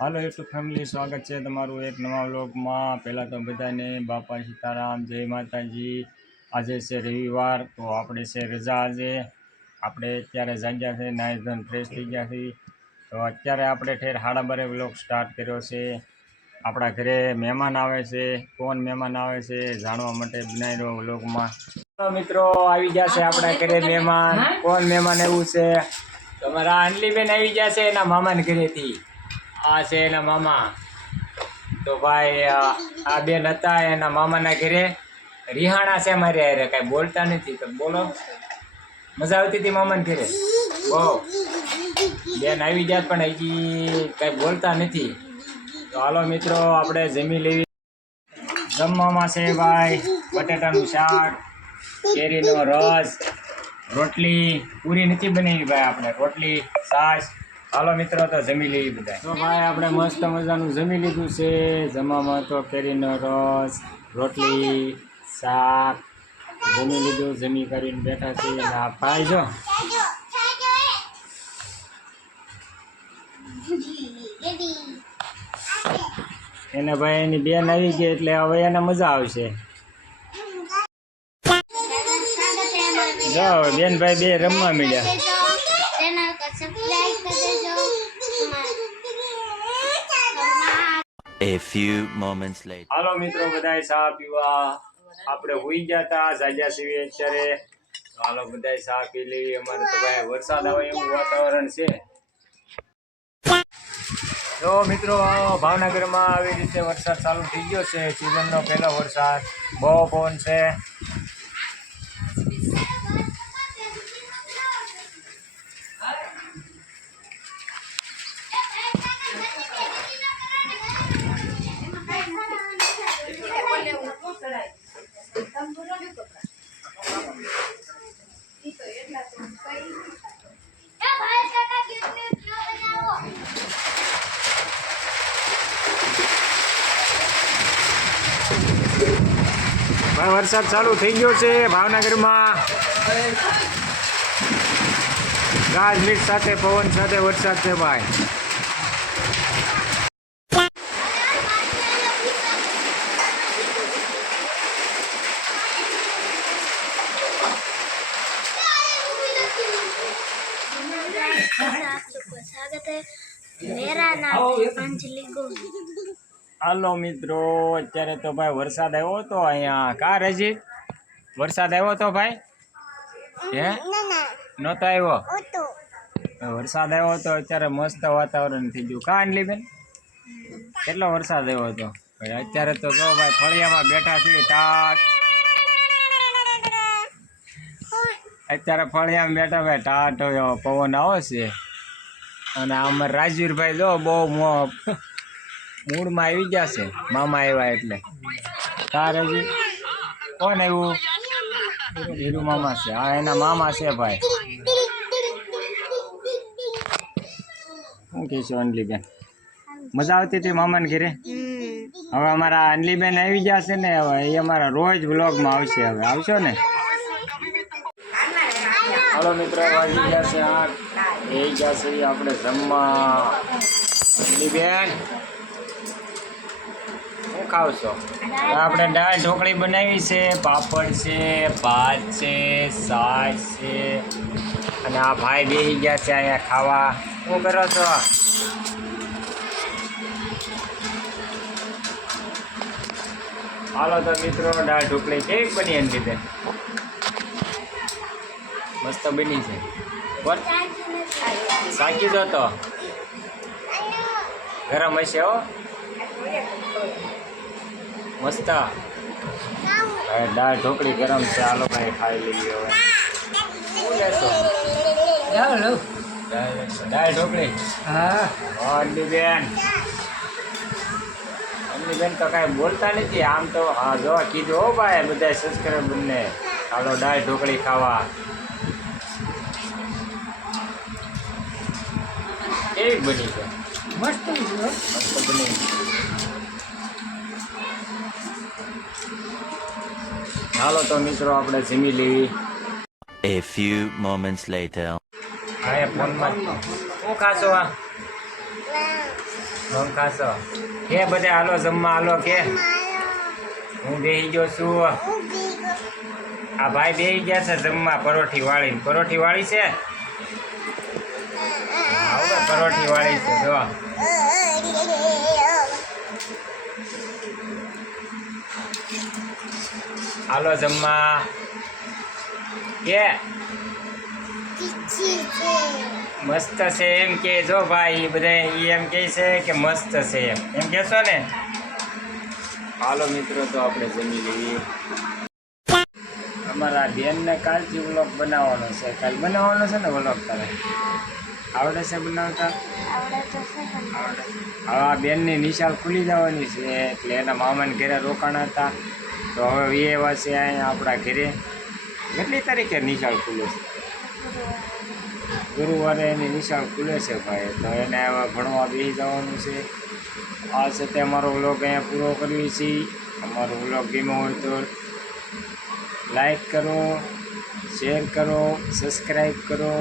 હાલો YouTube family, સ્વાગત છે તમારું એક નવા વ્લોગમાં। પહેલાં તો બધાને બાપા સીતારામ, જય માતાજી। આજે છે રવિવાર, તો આપણે છે રજા। આજે આપણે અત્યારે જાગ્યા છે, નાહી ધોઈને ફ્રેશ થઈ ગયા છીએ। તો અત્યારે આપણે ઠેર 12:30 વ્લોગ સ્ટાર્ટ કર્યો છે। આપણા ઘરે મહેમાન આવે છે, કોણ મહેમાન આવે છે જાણવા માટે બનાવી રહ્યો વ્લોગમાં। મિત્રો આવી ગયા છે આપણા ઘરે મહેમાન। કોણ મહેમાન એવું છે? તમારા અંજલીબેન આવી ગયા છે એના મામાને ઘરેથી। આ છે એના મામા। તો ભાઈ આ બેન હતા એના મામાના ઘરે, રિહાણા છે મારે હારે, કાંઈ બોલતા નથી તો બોલો। મજા આવતી હતી મામાને ઘરે બહુ? બેન આવી ગયા પણ હજી કાંઈ બોલતા નથી। તો હાલો મિત્રો આપણે જમી લેવી। જમવામાં છે ભાઈ બટેટાનું શાક, કેરીનો રસ, રોટલી, પૂરી નથી બનાવી ભાઈ આપણે, રોટલી છાશ। હાલો મિત્રો તો જમી લેવી બધા। તો ભાઈ આપણે મસ્ત મજાનું જમી લીધું છે। જમવામાં તો કેરીનો રસ, રોટલી, શાક જમી લીધું। જમી કરીને બેઠા છીએ। આ ભાઈ જો એને ભાઈ એની બેન આવી ગઈ એટલે હવે એને મજા આવશે। જો બેન ભાઈ બે રમવા મળ્યા। A few moments later. હાલો મિત્રો બધાય ચા પીવા આપણે હોઈ ગયા હતા, જાગ્યા છીએ અત્યારે। તો હાલો બધાય ચા પી લેવી। અમારે તો ભાઈ વરસાદ આવે એવું વાતાવરણ છે। તો મિત્રો ભાવનગરમાં આવી રીતે વરસાદ ચાલુ થઈ ગયો છે। સિઝનનો પહેલો વરસાદ, બહુ પવન છે। ભાઈ વરસાદ ચાલુ થઈ ગયો છે ભાવનગરમાં। ગાજવીજ સાથે પવન સાથે વરસાદ છે ભાઈ। स्वागत है, मेरा नाम है अंजलि गोविंद। હાલો મિત્રો અત્યારે તો ભાઈ વરસાદ આવ્યો હતો અહીંયા। કા રજી વરસાદ આવ્યો હતો ભાઈ? હે નહોતો આવ્યો? વરસાદ આવ્યો હતો અત્યારે મસ્ત વાતાવરણ થઈ ગયું। કા અંજલીબેન કેટલો વરસાદ આવ્યો હતો? અત્યારે તો જો ભાઈ ફળિયામાં બેઠા છીએ ટાટ। અત્યારે ફળિયામાં બેઠા ભાઈ ટાટ પવન આવે છે। અને અમારે રાજવીરભાઈ જો બહુ મૂડમાં આવી ગયા છે, મામા આવ્યા એટલે। કા રજી કોણ આવ્યું? હીરુ મામા છે। હા એના મામા છે ભાઈ। શું કહેશો અંજલીબેન, મજા આવતી હતી મામાને ઘરે? હવે અમારા અંજલીબેન આવી ગયા છે ને, હવે એ અમારા રોજ વ્લોગમાં આવશે। હવે આવશો ને? હાલો મિત્રો વાગી ગયા છે 8, એ ગયા છે આપણે જમવા। અંજલીબેન શું ખાવશો? આપણે દાળ ઢોકળી બનાવી છે, પાપડ છે, ભાત છે, છાશ છે, અને આ ભાઈ બેસી ગયા છે અહીંયા ખાવા। શું કરો છો? હાલો તો મિત્રો દાળ ઢોકળી કેવી બની અંજલીબેન? મસ્ત બની છે। કોણ સાચી જો તો ગરમ હશે હો, મસ્ત દાળ ઢોકળી ગરમ છે। હાલો ભાઈ ખાઈ લઈએ હવે। શું લેશો? દાળ ઢોકળી? હા અંજલીબેન, અંજલીબેન તો કાંઈ બોલતા નથી આમ તો। હા જો કીધું હો ભાઈ બધા સબસ્ક્રાઈબરને, હાલો દાળ ઢોકળી ખાવા। કેવી બની છે? મસ્ત બની। હાલો તો મિત્રો આપણે જમી લેવી। A few moments later. હા ફોનમાં શું ખાશો? આ હું ખાશો કે બધે હાલો જમવા હાલો કે હું બેસી ગયો છું આ ભાઈ બેસી ગયા છે જમવા પરોઠી વાળી છે હવે પરોઠી વાળી છે જો હાલો જમવા કે મસ્ત છે એમ કે જો ભાઈ બધા એમ કહે છે કે મસ્ત છે એમ કહેશો ને હાલો મિત્રો તો આપણે જમી લઈએ અમારા બેનને કાલથી વ્લોગ બનાવવાનો છે કાલ બનાવવાનો છે ને વ્લોગ તારે આવડે છે બનાવતા આવડે તો છે પણ આવડે હવે આ બેનની નિશાળ ખુલી જવાની છે એટલે એના મામાને ઘરે રોકાણા હતા તો હવે એ એવા છે અહીંયા આપણા ઘરે કેટલી તારીખે નિશાળ ખુલે છે ગુરુવારે એની નિશાળ ખુલે છે ભાઈ તો એને હવે ભણવા બેસી જવાનું છે આ સાથે અમારો વ્લોગ અહીંયા પૂરો કરીએ છીએ અમારો વ્લોગ ગમ્યો હોય તો લાઈક કરો શેર કરો સબસ્ક્રાઈબ કરો